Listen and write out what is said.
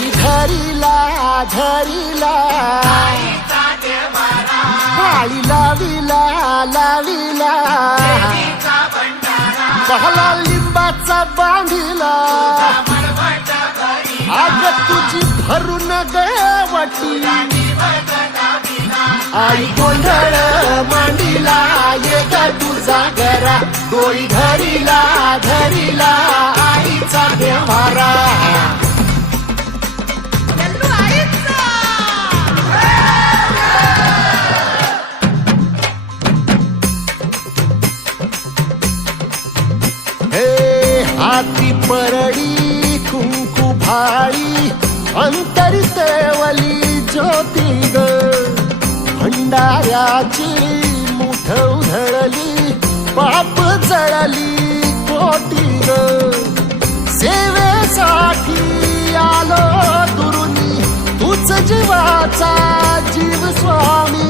आई धरीला धरीला. माळी लाविला लाविला. पहला लिंबाचा बांधिला. आग तुझी भरून गवटी आई गोंधळ मांडिला ये तुझा घरा डोळी धरीला धरीला. हाती परडी कुंकू भाळी अंतरी सेवली ज्योती ग. भंडाऱ्याची मुठ उधळली पाप जळली कोटी ग. सेवेसाठी आलो दुरुनी तूच जीवाचा जीव स्वामी